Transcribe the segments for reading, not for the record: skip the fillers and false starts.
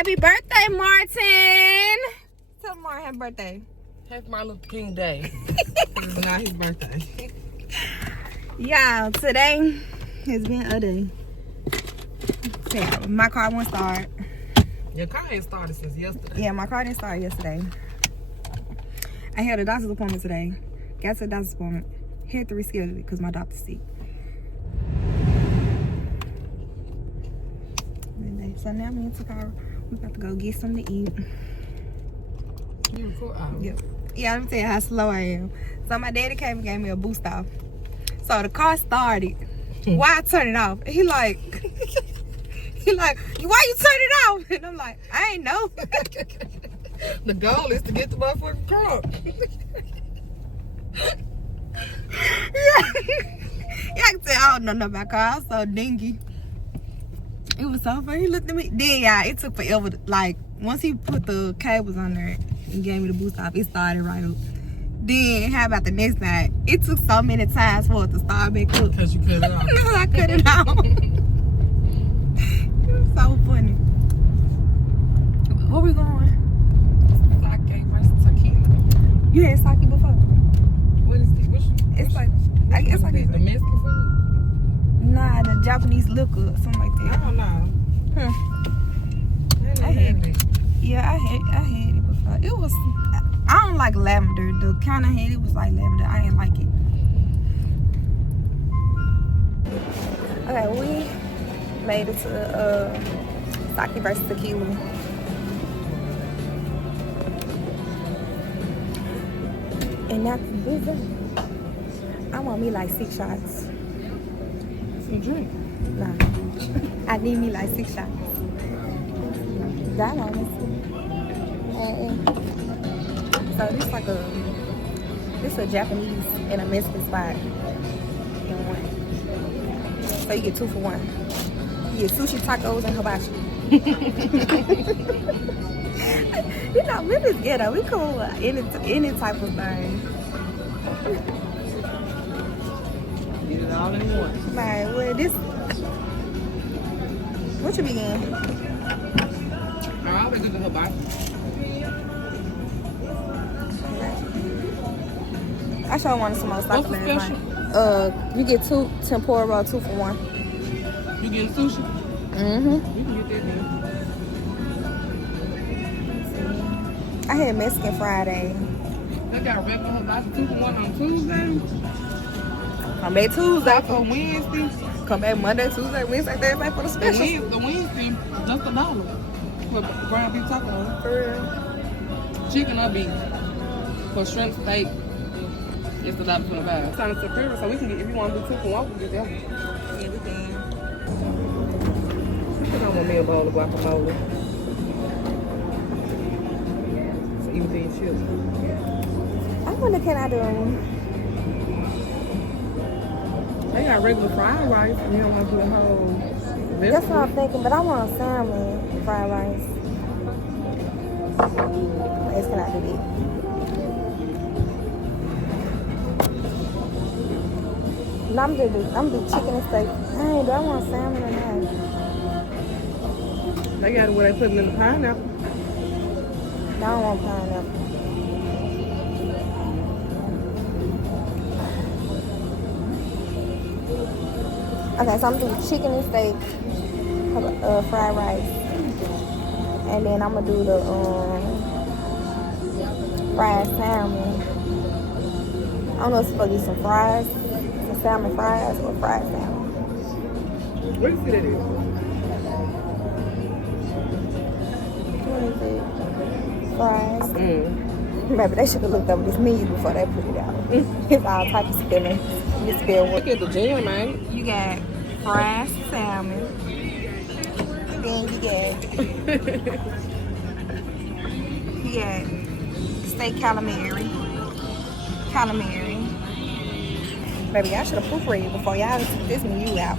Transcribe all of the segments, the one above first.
Happy birthday, Martin. Tell Martin happy birthday. Happy Martin Luther King Day. It's not his birthday. Y'all, today has been a day. Yeah, my car won't start. Your car ain't started since yesterday. Yeah, my car didn't start yesterday. I had a doctor's appointment today. Got to the doctor's appointment. Had to reschedule it because my doctor's sick. So now me and Takara, we about to go get something to eat. You record? Yep. Yeah, let me tell you how slow I am. So my daddy came and gave me a boost off. So the car started. Why I turn it off? He like, why you turn it off? And I'm like, I ain't know. The goal is to get the motherfucking car. Yeah, I can tell I don't know nothing about cars. I was so dingy. It was so funny. He looked at me. Then, y'all, it took forever. Like, once he put the cables on there and gave me the boost off, it started right up. Then, how about the next night? It took so many times for it to start back up. Because you cut it off. No, I cut it off. It was so funny. Where we going? Sake versus tequila. You had sake before? What is this? It's like, I guess like the Mexican food? Nah, the Japanese liquor, something like I that. don't know. I had it. Yeah, I had it before. It was, I don't like lavender. The kind I had, it was like lavender. I didn't like it. Okay, we made it to sake versus tequila. And that's this. I want me like 6 shots. You drink? Nah. I need me like 6 shots. That honestly. So this a Japanese and a Mexican spot in one. So you get 2 for 1. You get sushi, tacos, and hibachi. You know, we just ghetto. We cool with any type of thing. Get it all in one. Like, well, this. What you be getting? I always do the hibachi. I sure wanted some more stuff What's the last night. You get 2 tempura roll, 2 for 1. You getting sushi? Mm-hmm. You can get that then. I had Mexican Friday. They got regular hibachi 2 for 1 on Tuesday. Come back Tuesday. For Wednesday. Come back Monday, Tuesday, Wednesday, Thursday for the special. The Wednesday, just $1 for ground beef taco. For real. Chicken or beef. For shrimp steak, it's $1 for the bag. It's on the superior, so we can get, if you want to do 2 for 1, we can get that. Yeah, we can. I want me a bowl of guacamole. So even these chips. I wonder, can I do? They got regular fried rice, and you don't want to do the whole vegetable. That's what I'm thinking, but I want salmon fried rice. Yes, can I do that? No, I'm gonna do chicken and steak. Dang, do I want salmon or not? They got it where they put it in the pineapple. No, I don't want pineapple. Okay, so I'm doing chicken and steak, fried rice, and then I'm gonna do the fried salmon. I don't know if it's supposed to be some fries, some salmon fries, or fried salmon. Where you see that is? What is it? Fries. Maybe they should have looked over this menu before they put it out. It's all types of spelling. You spell what? Look at the jam, man. You got fried salmon. Then you got steak calamari. Baby, I should have proofread before y'all took this menu out.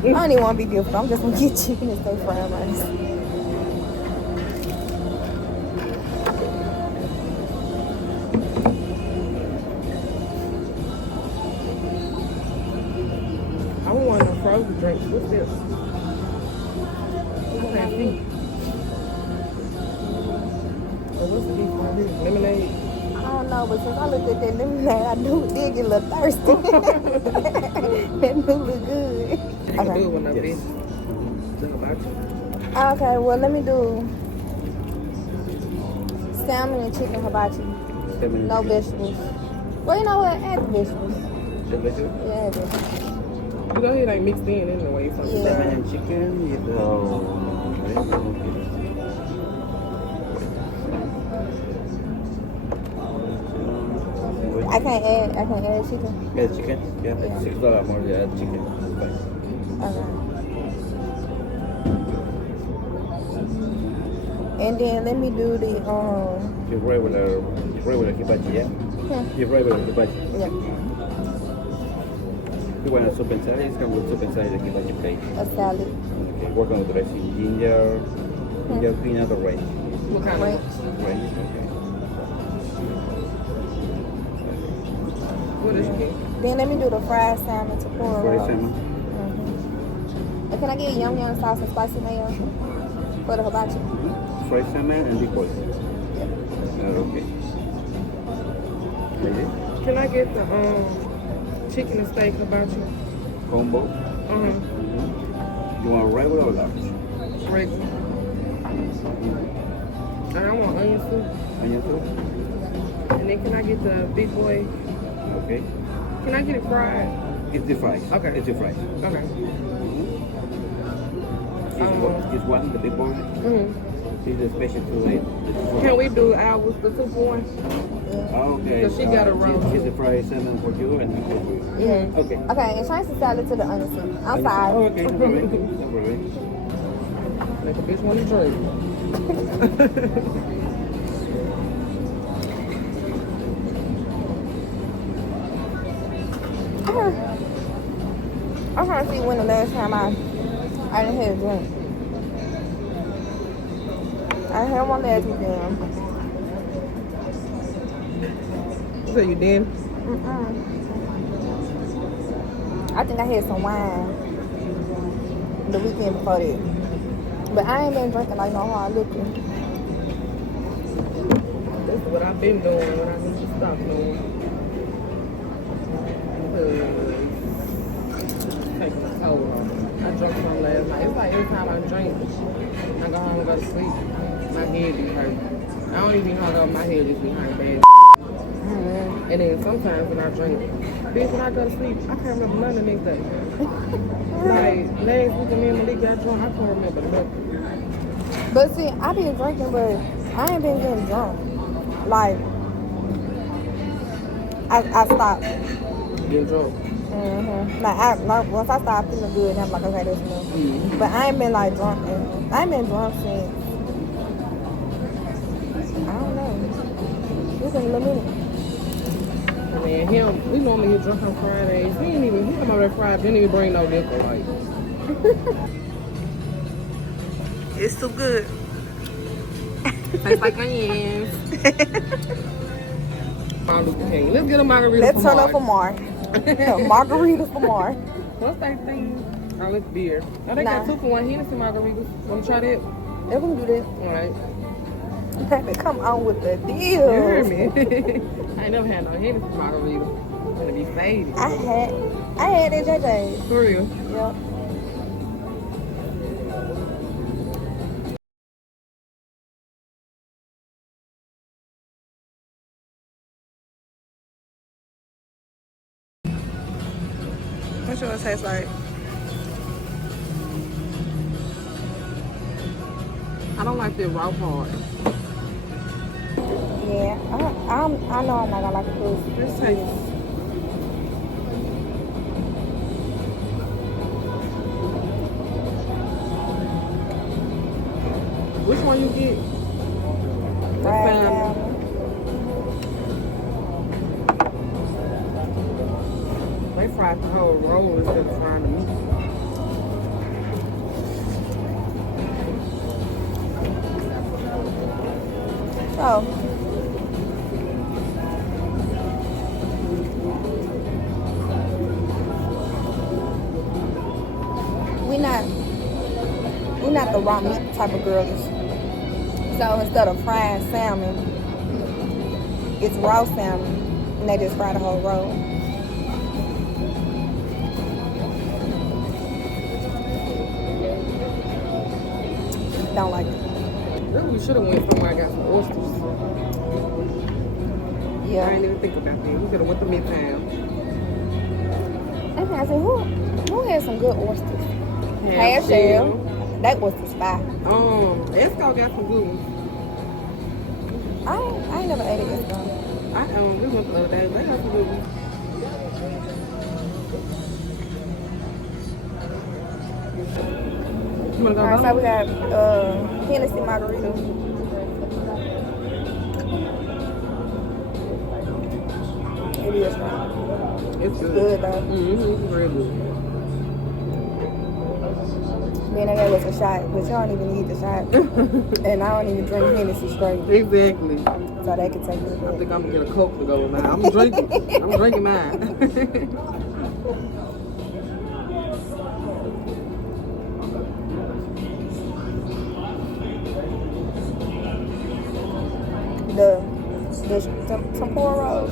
I don't even want to be beautiful. I'm just gonna get chicken and steak fried rice. Drink. What's this? Okay, feet. What's the beef right here? Lemonade. I don't know, but since I looked at that lemonade, I knew it did get a little thirsty. That knew look good. You can do it with no beef. Okay, well, let me do salmon and chicken hibachi. No vegetables. Well, you know what? Add the vegetables. The vegetable? Yeah, add vegetables. You know he like mixed in anyway. So Yeah. Salmon and chicken with I can't add chicken. yeah, chicken. Yeah, it's $6 more to add chicken. Okay. And then let me do the Your regular hibachi, yeah? Your regular hibachi. yeah, You want a soup and salad? It's come with soup and salad, the hibachi plate. a salad. Okay, what kind of dressing? Ginger, peanut, or rice? what kind Ranch. of? Rice, okay. What is it? Then let me do the fried salmon to pour Fried over. salmon. And can I get yum yum sauce and spicy mayo for the hibachi? Fried salmon and deep oil. Okay. Ready? Can I get the chicken and steak hibachi? Combo. You want regular or large? Regular. And I want onion soup. Onion soup? And then can I get the big boy? Okay. Can I get it fried? It's the fries. Okay. It's the fries. Okay. This one, the big boy. Is the special to it. Can we do ours, the 2 for 1? Okay. Because she got a roll. She's the fried salmon for you and for you. Yeah. Okay. Okay, and change the salad to the onion soup. I'm sorry. Oh, okay. No problem. No problem. Make a bitch want to drink. I'm trying to see when the last time I didn't have a drink. I had one last weekend. So you did? I think I had some wine the weekend before that. But I ain't been drinking like no hard liquor. That's what I've been doing when I need to stop doing. Taking a toll on me. I drank some last night. It's like every time I drink, I go home and go to sleep. My head be hurt. I don't even be hung up. My head just be hurt bad. And then sometimes when I drink, bitch, when I go to sleep, I can't remember nothing the next day. Like last week when me and Malik got drunk, I can't remember nothing. But see, I been drinking, but I ain't been getting drunk. Like, I stopped. Get drunk. Like once I start feeling good, I'm like, okay, that's enough. But I ain't been like drunk. I ain't been drunk since, I don't know. It's been a little minute. Man, we normally get drunk on Fridays. He come over there Friday, didn't even bring no liquor, like. It's too good. Tastes like onions. Let's get a margarita. Let's turn up for Mar. Margaritas for Mar. What's that thing? Oh, it's beer. Oh, they got 2 for 1 Hennessy margaritas. Want to try that? They can do that. All right. Come on with the deal. You hear me? I ain't never had no Hennessy margarita. I'm gonna be faded. I had at JJ's. For real. Yep. What's yours taste like? I don't like the raw part. Yeah, I know I'm not gonna like it because Let's taste. Which one you get? fried salmon. salmon. They fried the whole roll instead of frying the meat. So, raw meat type of girlish. So instead of fried salmon, it's raw salmon, and they just fry the whole roll. Don't like it. Really, we should have went somewhere. I got some oysters. Yeah. I didn't even think about that. We could have went to Midtown. I said, who has some good oysters? Half shell. That oyster's fire. Esco got some good ones. I ain't never ate it Esco. We went the other day. They got some good ones. Alright, so we got Hennessy margarita. It is right. It's good. Good though. It's real good. Then I gave us a shot, but y'all don't even need the shot. And I don't even drink Hennessy straight. Exactly. So they can take it. I think I'm gonna get a Coke to go with mine. I'm drinking. I'm drinking mine. The tempura rolls.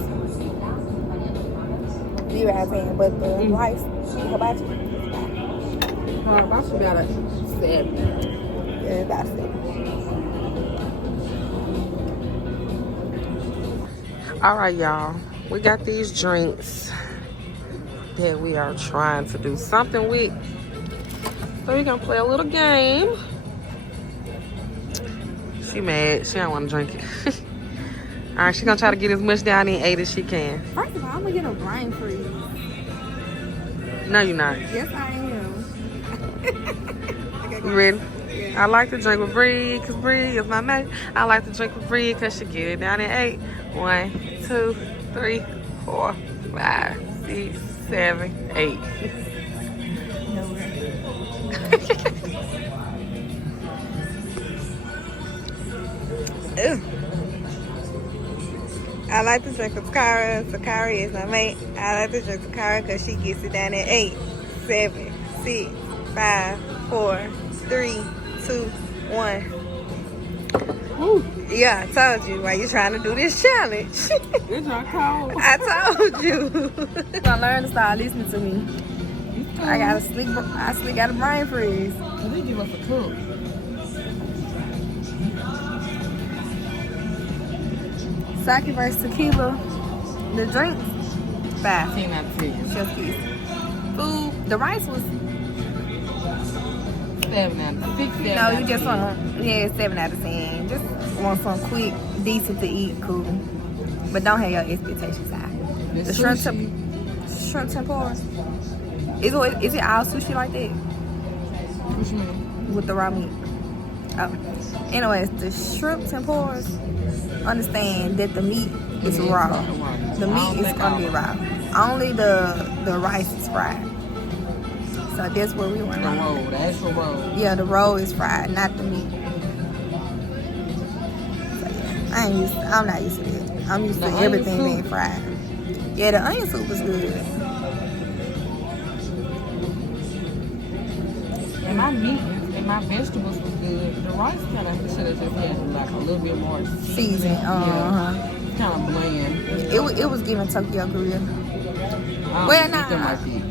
You guys saying, but the rice, hibachi. Hibachi got a 7. Yeah, that's it. All right, y'all. We got these drinks that we are trying to do something with. So we're gonna play a little game. She mad. She don't want to drink it. All right, she's gonna try to get as much down in 8 as she can. First of all, I'm gonna get a brain freeze. No, you're not. Yes, I am. You ready? Yeah. I like to drink with Bree, because Bree is my mate. I like to drink with Bree, because she get it down in 8. 1, 2, 3, 4, 5, 6, 7, 8. No way. I like to drink with Sakara. Sakara is my mate. I like to drink with Sakara because she gets it down at 8, 7, 6, 5, 4, 3, 2, 1. Woo. Yeah, I told you why you trying to do this challenge. It's not cold. I told you. You're gonna learn to start listening to me. I still got a brain freeze. They give us a cup. Sake versus tequila. The drinks, 5. 10 out of 10. Chef's kiss. Food. The rice was 7 out of 6. no. You just want 7 out of 10. Just want something quick, decent to eat, cool. But don't have your expectations high. The shrimp tempura. Is it all sushi like that? What you mean? With the raw meat. Oh. Anyways, the shrimp tempuras, understand that the meat is raw. The meat is gonna be raw. Only the rice is fried. So that's where we went The wrong. roll, the actual roll. Yeah, the roll is fried, not the meat. So yeah, I'm not used to that. I'm used to everything being fried. Yeah, the onion soup was good. And my meat and my vegetables was good. The rice kind of should have just had like a little bit more Season. Yeah. It's kind of bland. It was giving Tokyo Grill. I don't Well, eat them like that.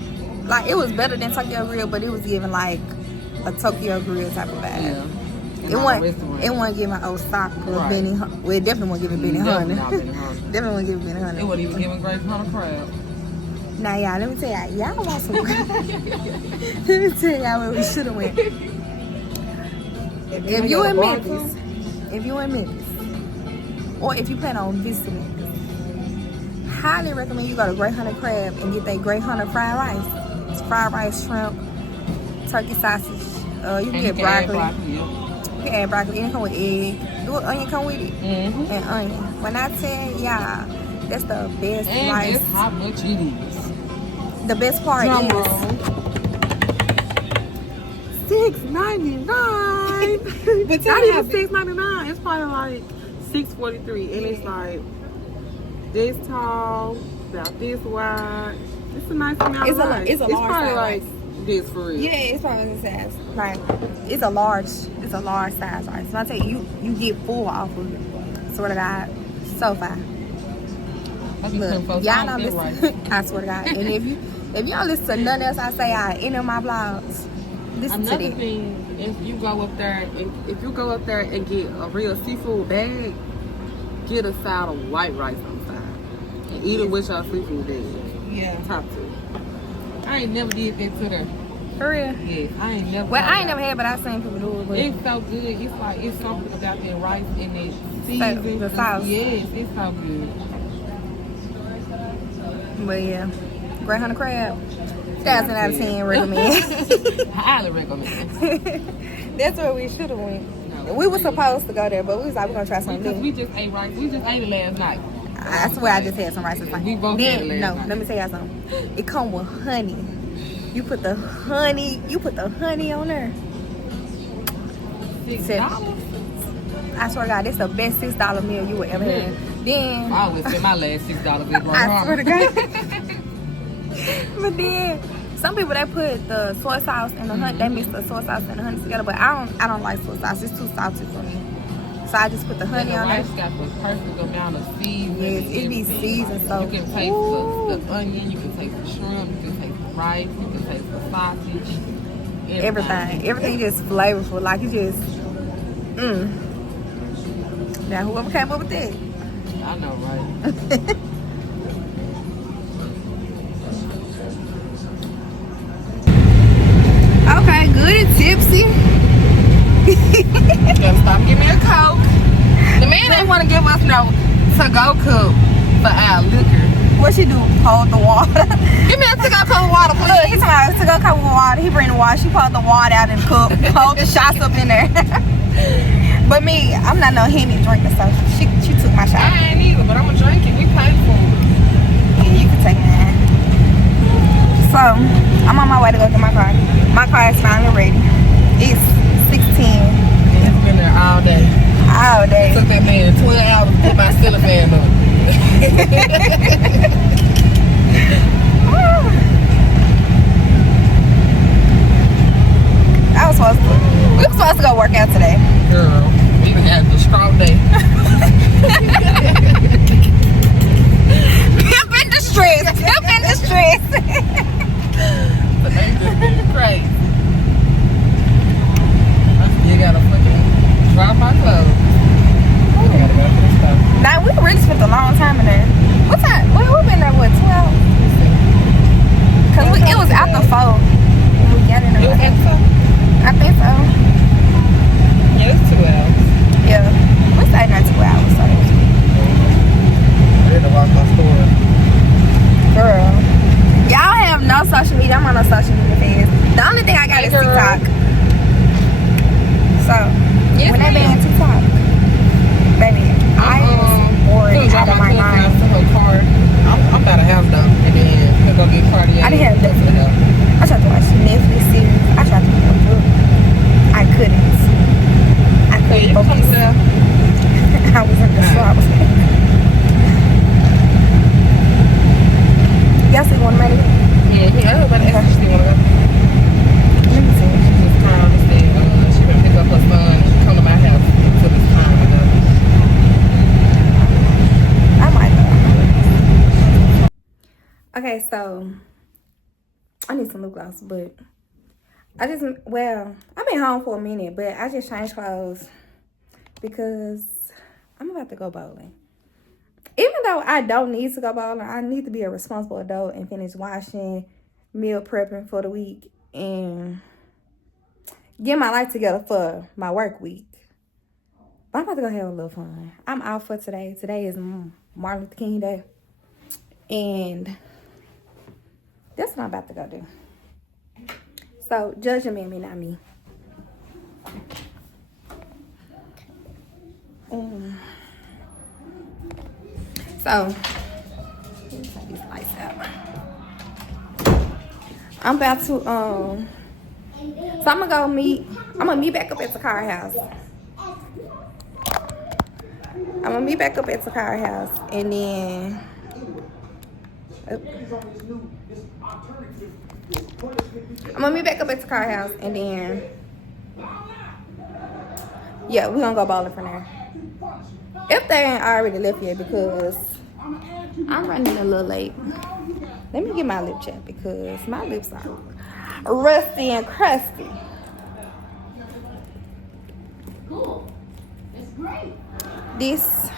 Like it was better than Tokyo Grill, but it was giving like a Tokyo Grill type of vibe. Yeah. It wasn't giving Osaka or Right. Benny. Well, it definitely wasn't giving Benny Definitely Hunter. not Benihana. Definitely wasn't giving Benny Hunter. It wasn't even giving Grace Hunter crab. Now, y'all, let me tell y'all want some. Let me tell y'all where we should have went. If you in Memphis, or if you plan on visiting Memphis, highly recommend you go to Great Hunter Crab and get that Great Hunter fried rice. It's fried rice, shrimp, turkey sausage. You can get broccoli. You can add broccoli. It can come with egg. Do an onion come with it. Mm-hmm. And onion. When I tell y'all, that's the best And rice. guess how much it is. The best part Drum is roll. $6.99. But Not even $6.99. It's probably like $6.43, and it's like this tall, about this wide. It's a nice amount of rice. It's a large probably size like This for real. Yeah, it's probably the size. Like, it's a large size rice. So I tell you, you get full off of it. Swear to God, so fine. Look, y'all don't listen. I swear to God. And if you don't listen to nothing else I say out any of my vlogs, listen to Another that. thing, if you go up there and get a real seafood bag, get a side of white rice on the side and eat it with your seafood bag. Yeah. Top two. I ain't never did that to them. For real? Yeah, I ain't never. Well, I ain't never had, but I seen people do it. But it's so good. It's like it's something about that rice and that season. The sauce. Yes, it's so good. But yeah, Great Hunter Crab. 10 out of 10 recommend. Highly recommend. That's where we should have went. No. We were supposed to go there, but we was like, we're gonna try something Because new. we just ate rice. We just ate it last night. I swear I just had some rice. We both had it last night. Let me tell y'all something. It come with honey. You put the honey on there. $6? I swear to God, this the best $6 meal you would ever have. Then I always spend my last $6 at I swear to God. But then some people they put the soy sauce and the honey. They mix the soy sauce and the honey together. But I don't like soy sauce. It's too salty for me. So I just put the honey on there. The rice got the perfect amount of seasoning. Yes, it be seasoned so. You can taste the onion. You can taste the shrimp. You can taste the rice. You can taste the sausage. Everything just flavorful. Like it just. Now whoever came up with that. I know, right? Okay, good and tipsy. Gotta stop and give me a Coke. The man didn't want to give us no to-go cup for our liquor. What she do? Hold the water. Give me a to-go cup of water, Look, please. he talking about to go cup of water. He bring the water. She poured the water out in the cup. Hold the shots up in there. But me, I'm not no Henny drinker, so she took my shot. I ain't either, but I'm gonna drink it. We paid for it. Yeah, you can take mine. So, I'm on my way to go get my car. My car is finally ready. It's 6:10. It's been there all day. All day. Took that man 12 hours to put my ceiling fan up. We were supposed to go work out today. Girl, we even had a strong day. Pimp in distress. Pimp in distress. But they just been crazy. I still gotta fucking drop my clothes. I gotta go to the store. Now, we really spent a long time in there. What time? We've been there, what, 2 hours? Because it was after 4 when we got in there. It was after 4? I think so. Yeah, it's 2 hours. Yeah. We stayed there 2 hours, so it was good. I had to walk my store. Girl. Y'all have no social media. I'm on no social media page. The only thing I got is TikTok. So, Yes, when they be in TikTok, baby, I was bored out of my mind. To her car. I'm about to have them, and then we'll go get Cartier. I didn't have Netflix. I tried to watch Netflix series. I tried to read a book. I couldn't. I couldn't focus. I was in the shop. Y'all see one minute? Yeah, everybody asked me to go. Let me see. This time, she been pick up her son and come to my house until this time. I might go. Okay, so I need some lip gloss, but I've been home for a minute, but I just changed clothes because I'm about to go bowling. Even though I don't need to go bowling, I need to be a responsible adult and finish washing, meal prepping for the week, and get my life together for my work week. But I'm about to go have a little fun. I'm out for today. Today is Martin Luther King Day. And that's what I'm about to go do. So, judge me, not me. So, let me take these lights out. I'm about to, so I'm gonna meet back up at the car house. And then, I'm gonna meet back up at the car house and then, yeah, we're gonna go bowling from there. If they ain't already left yet, because I'm running a little late. Let me get my lip check because my lips are rusty and crusty. Cool. That's great. This,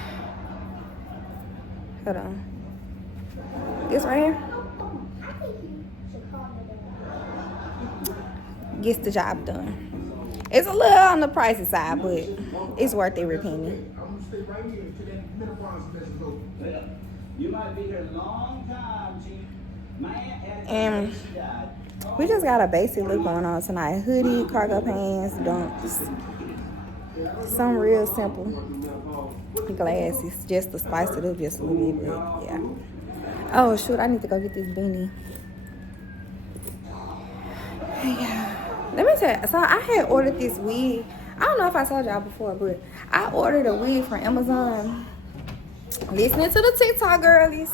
hold on. This right here gets the job done. It's a little on the pricey side, but it's worth every penny. You might be here a long time, Chief. And we just got a basic look going on tonight. Hoodie, cargo pants, dunks. Some real simple glasses, just to spice it up just a little bit, but yeah. Oh shoot, I need to go get this beanie. Yeah. Let me tell you, so I had ordered this wig. I don't know if I told y'all before, but I ordered a wig from Amazon. Listening to the TikTok girlies,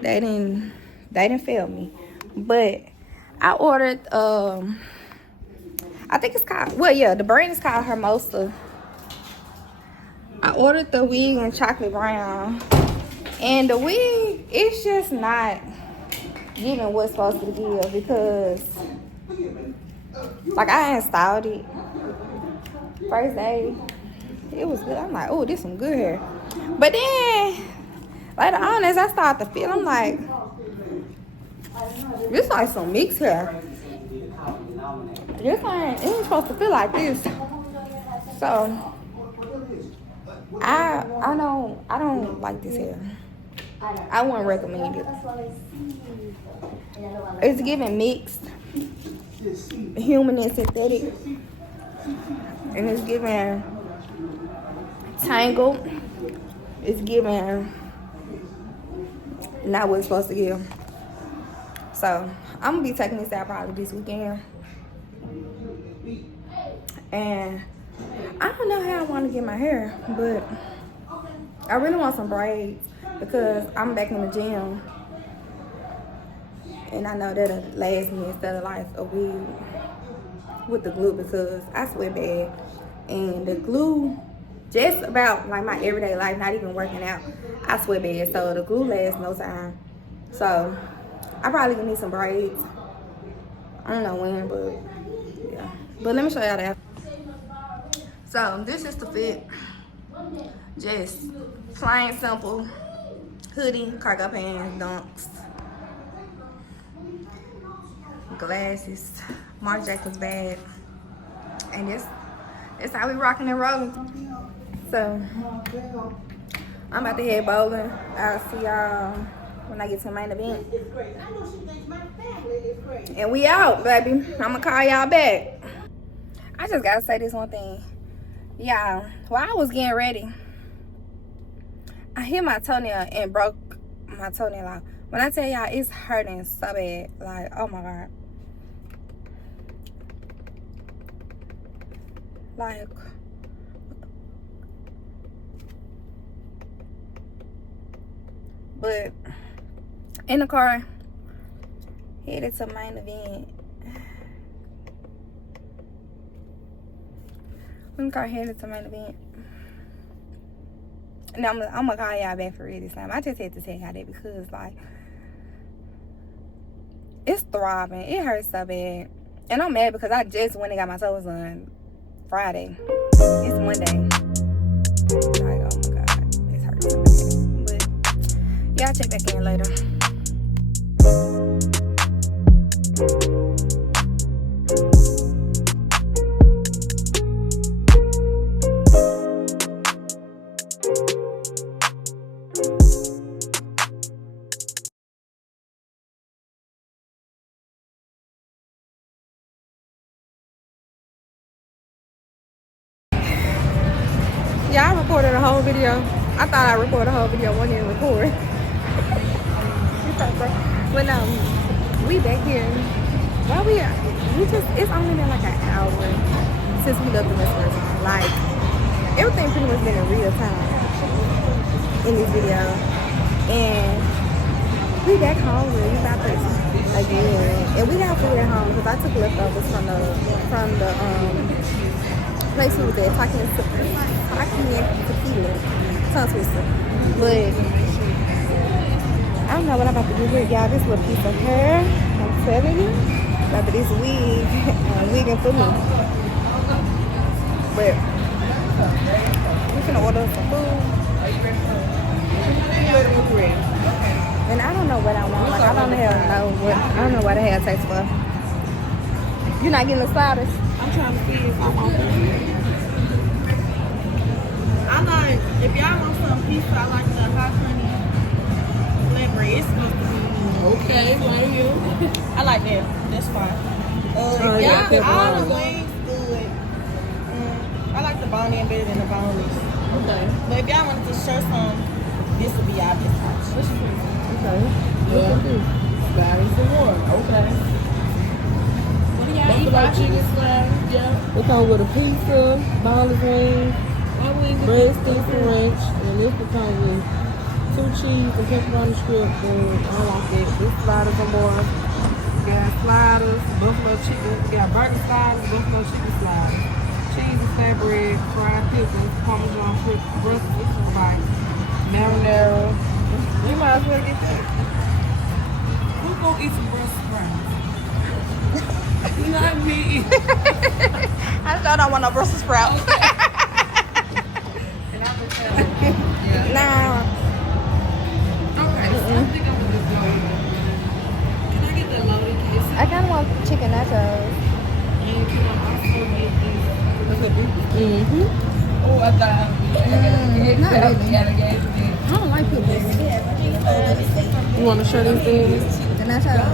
they didn't fail me. But I ordered I think it's called, well yeah, the brand is called Hermosa. I ordered the wig in chocolate brown. And the wig, it's just not giving what's supposed to give because like I installed it. First day, it was good. I'm like, oh, this some good hair. But then later on as I start to feel, I'm like, this like some mixed hair. This ain't, it ain't supposed to feel like this. So I don't like this hair. I wouldn't recommend it. It's giving mixed, human and synthetic, and it's giving tangled. It's giving not what it's supposed to give. So I'm gonna be taking this out probably this weekend. And I don't know how I want to get my hair, but I really want some braids because I'm back in the gym. And I know that'll last me instead of like a wig with the glue because I sweat bad. And the glue, just about like my everyday life, not even working out, I sweat bad. So the glue lasts no time. So I probably gonna need some braids. I don't know when, but yeah. But let me show y'all that. So this is the fit. Just plain simple hoodie, cargo pants, dunks, glasses, Marc Jacobs bag, and this how we rocking and rolling. So I'm about to head bowling. I'll see y'all when I get to the main event. And we out, baby. I'ma call y'all back. I just gotta say this one thing. Y'all, while I was getting ready, I hit my toenail and broke my toenail out. When I tell y'all, it's hurting so bad. Like, oh my God. Like, but in the car, headed to main event. In the car, headed to main event. And I'm gonna call y'all back for real this time. I just had to tell y'all that because, like, it's throbbing. It hurts so bad. And I'm mad because I just went and got my toes done Friday. It's Monday. Like, oh my God. It's hurting so bad. But y'all check back in later. Yeah, I recorded a whole video. I thought I recorded a whole video, one didn't record. But no, we back here. Well, it's only been like an hour since we left the restaurant. Like, everything pretty much been in real time in this video. And we back home, we about to again. And we got food at home because I took leftovers from the place we was at, talking tequila, tongue twister. But I don't know what I'm about to do here, y'all. This little piece of hair, I'm telling you, after this wig, wigging for me. But we're gonna order some food. And I don't know what I want. Like, I don't know what the hell it takes for. You're not getting the sliders? I'm trying to see if I want them. I like, if y'all want some pizza, I like the hot honey flatbread. It's supposed to be. Okay, blame you. I like that. That's fine. If y'all, all the wings good. I like the bone in better than the boneless. Okay. But if y'all wanted to share some, this would be our best option. Okay. Yeah. Got it some more. Okay. What do y'all eat? Buffalo chicken slab. Yeah. It comes with a pizza, boneless wings, breadsticks and ranch, and this will come with 2 cheese and pepperoni strips. And I like that. This sliders are more. We got sliders, buffalo chicken. We got burger sliders, buffalo chicken sliders, cheese and flatbread, fried pickles, Parmesan Brussels sprouts, marinara. You might as well get that. Who's gonna eat some Brussels sprouts? Not me. I just don't want no Brussels sprouts. And I would tell her. Nah. Okay, so I think I'm gonna just go. Can I get the loaded queso? I kind of want chicken nachos. And can I also get this? What's it? Mm-hmm. Oh, I thought Not really. I don't like pickles. You want to share these things? The nachos.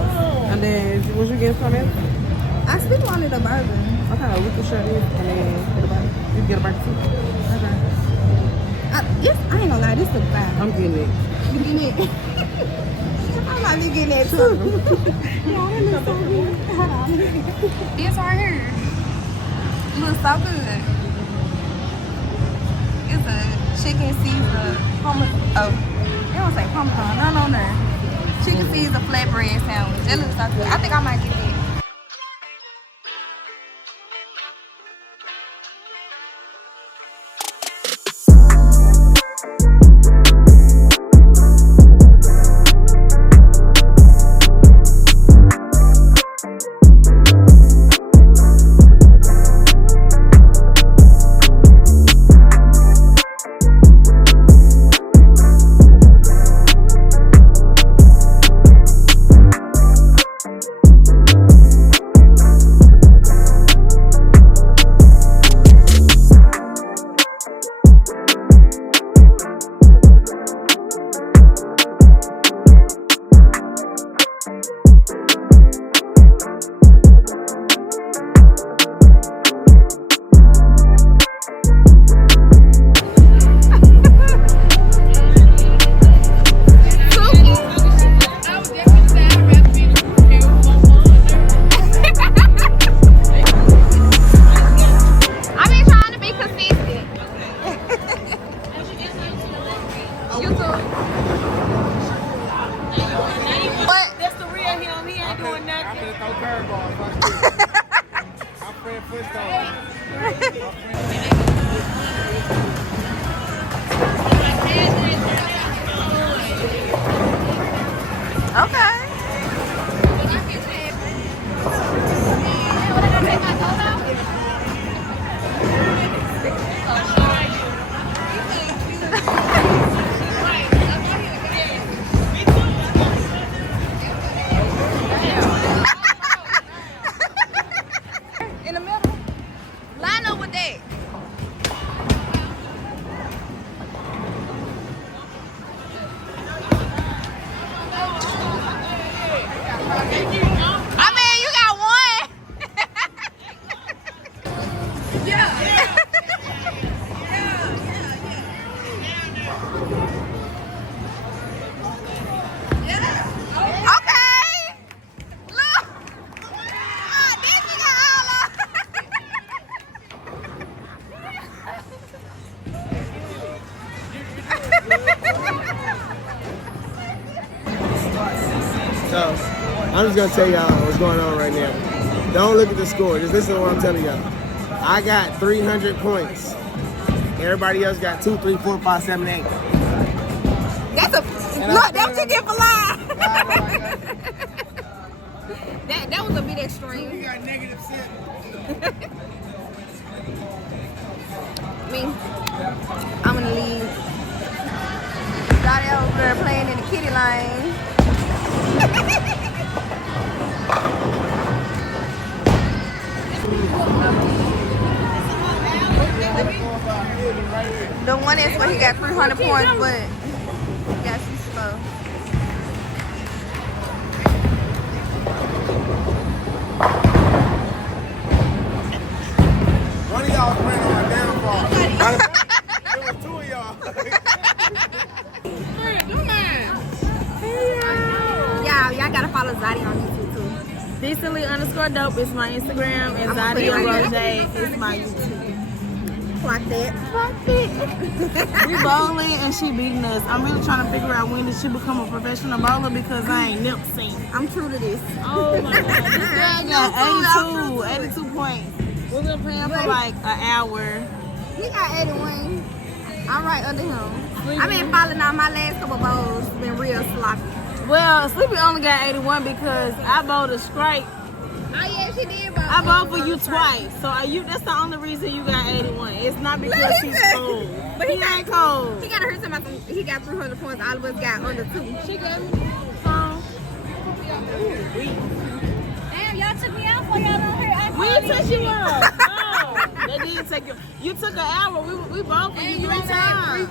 And then, what you get from it? I still wanted a burger. Okay, we can share this and then get a burger. You get a burger too. Okay. Yes, I ain't gonna lie, this look fine. I'm getting it. You getting it? I might be getting that too. Yeah, that looks so good. Hold on. This right here looks so good. It's a chicken Caesar they don't say pumpkin. No, there. Chicken Caesar flatbread sandwich. That looks so good. I think I might get that. In the middle? Line up with that. I'm just gonna tell y'all what's going on right now. Don't look at the score. Just listen to what I'm telling y'all. I got 300 points. Everybody else got 2, 3, 4, 5, 7, 8. That's a look. That's what you get for lying. that was a bit extreme. You got -7. Me, I'm gonna leave. Got it over there playing in the kitty lane. The one is where he got 300 points, but he got you slow. One of y'all praying on my downfall. It was 2 of y'all. Y'all gotta follow Zaddy on YouTube too. Decently_dope is my Instagram, and Zadia Rose is my YouTube. Like that. We bowling and she beating us. I'm really trying to figure out when did she become a professional bowler because I ain't never seen it. I'm true to this. Oh my god, this girl got 82 points. We've been playing for like an hour. He got 81. I'm right under him. I've been following out my last couple bowls. Been real sloppy. Well, Sleepy only got 81 because I bowled a strike. Oh yeah, she did bowl. I bowled for you twice, so that's the only reason you got 81. It's not because he's cold. But he ain't cold. He got heard something. He got 300 points. All of us got under 2. She got me. Damn, y'all took me out for y'all don't hear. we didn't take you out. No, they didn't take you. You took an hour. We bowled for you 3 times.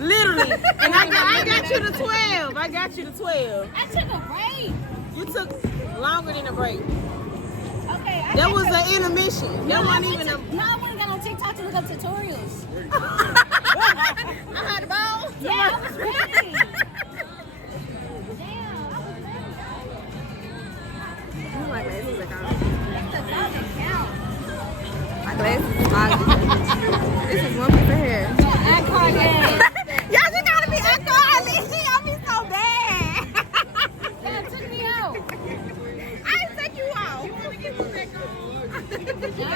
Literally. And I got you to 12. I got you to 12. I took a break. You took longer than a break. Okay. That was an intermission. That wasn't even a. No, I wouldn't got on TikTok to look up tutorials. I had the ball. Yeah, I was ready. Damn, I was ready. My glasses are gone. That doesn't count. My glasses are gone. This is one piece of hair. Icon game. Y'all just gotta be alcoholic. She got me so bad. Y'all took me out. I didn't take you out. No,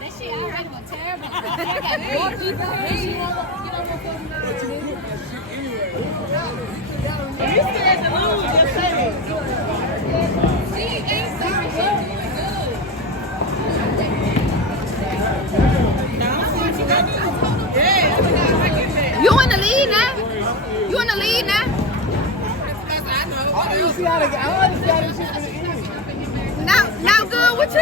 that shit already was terrible. I got 4 people here. She won't get over 49. You scared to lose, just say it. She ain't sorry. She doing good. You in the lead now? You in the lead now? Now good with you?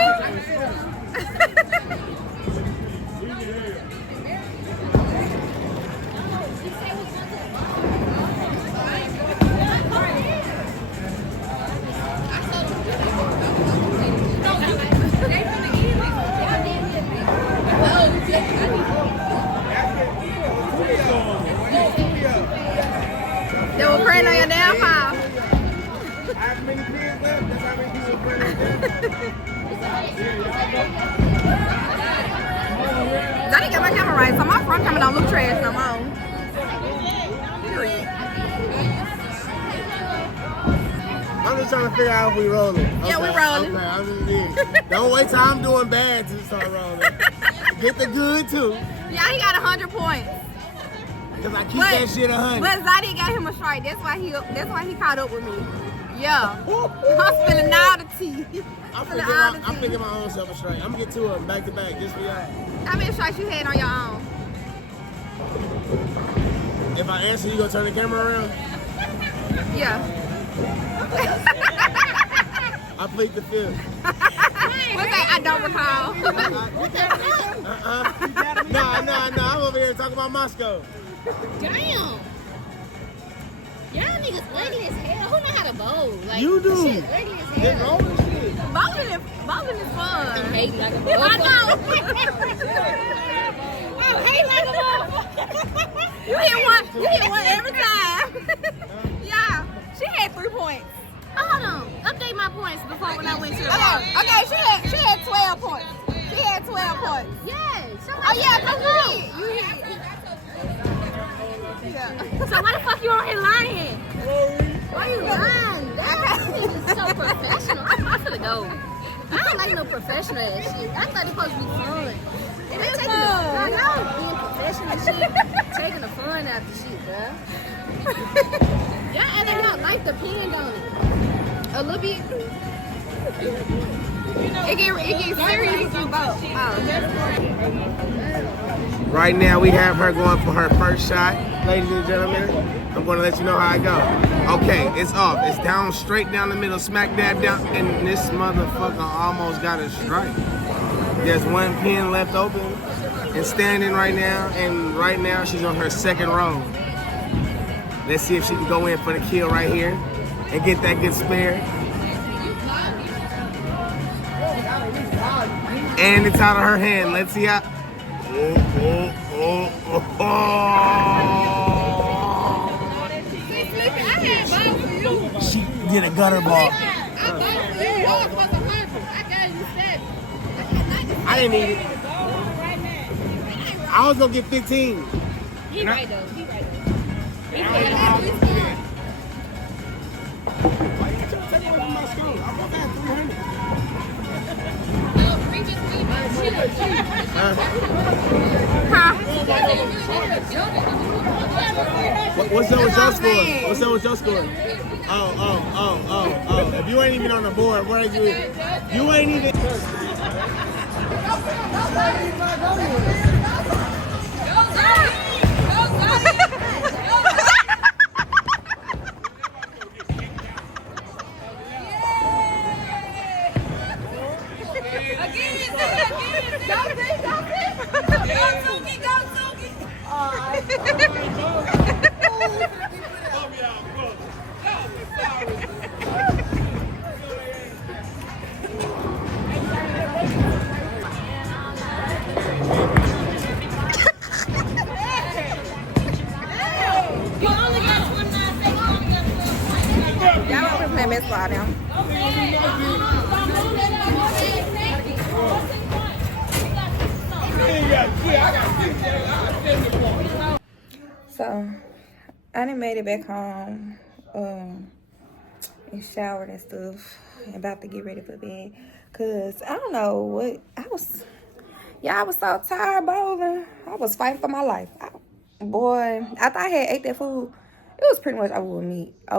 They were praying on your downfall. As many kids left, that's how many people praying on I didn't get my camera right, so my front camera don't look trash no more. I'm just trying to figure out if we rolling. Yeah, we rolling. Okay, I'm just kidding. Don't wait till I'm doing bad to start rolling. Get the good too. Yeah, he got 100 points. Cause I keep that shit 100. But Zaddy got him a strike. That's why he caught up with me. Yeah. I'm spilling all the tea. I'm Spilling picking my own self a strike. I'm gonna get 2 of them back to back just for y'all. How many strikes you had on your own? If I answer, you gonna turn the camera around? Yeah. I plead the fifth. What's that? I don't recall. Nah. I'm over here talking about Moscow. Damn. Y'all niggas ugly as hell. Who know how to bowl? Like, You do. Shit ugly as They hell. rolling shit. Bowling is fun. I'm hating like a I motherfucker. know. I'm hating like a motherfucker. You hit one every time. Yeah. She had 3 points. Hold on. Update my points before when I went to the bar. Okay, she had 12 points. She had 12 points. Yes. Oh yeah, cause you hit. Yeah. So why the fuck you on here lying? Why you lying? That is so professional. I'm finna go. I don't like no professional ass shit. I thought it supposed to be fun. And they taking the y'all being professional shit, taking the fun out the shit, bruh. Y'all acting out like depend on it. A little bit. It get serious if you vote. Right now, we have her going for her first shot. Ladies and gentlemen, I'm going to let you know how I go. Okay, it's off. It's down, straight down the middle, smack dab down, and this motherfucker almost got a strike. There's one pin left open and standing right now, and right now she's on her second roll. Let's see if she can go in for the kill right here and get that good spare. And it's out of her hand. Let's see how. She did a gutter ball. I didn't need it. I was gonna get 15. He right though. He right though. He right. Why you trying to take away from my school? I'm gonna have 300. What's up with your score? What's up with your score? Oh. If you ain't even on the board, where are you? You ain't even. Y'all want to play basketball now? So, I done made it back home, and showered and stuff, and about to get ready for bed. Cause I don't know what I was so tired bowling. I was fighting for my life. Boy, after I had ate that food, it was pretty much over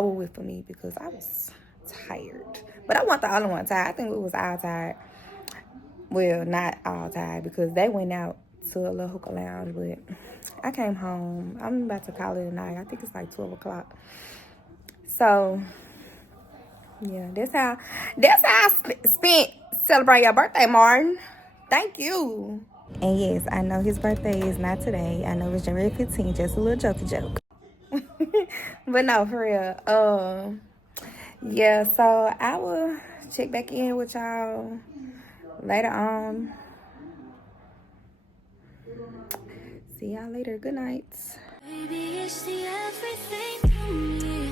with for me because I was tired. But I wasn't the only one tired. I think we was all tired. Well, not all tired because they went out to a little hookah lounge, but I came home. I'm about to call it a night. I think it's like 12 o'clock. So, yeah, that's how I spent celebrating your birthday, Martin. Thank you. And yes, I know his birthday is not today. I know it's January 15th, just a little jokey joke. But no, for real. Yeah, so I will check back in with y'all later on. See y'all later. Good night. Baby, it's the everything from me.